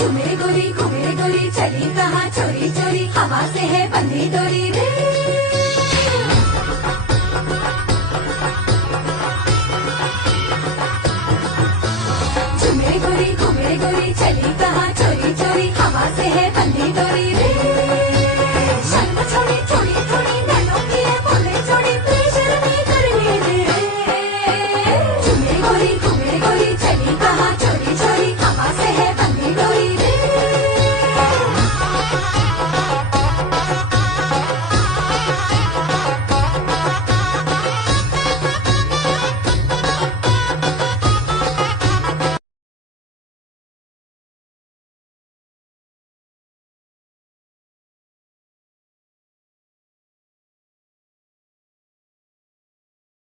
घूमे गोरी चली कहाँ चोरी चोरी हवा से है बंधी डोरी रे। घूमे गोरी चली कहाँ चोरी चोरी हवा से है बंधी डोरी।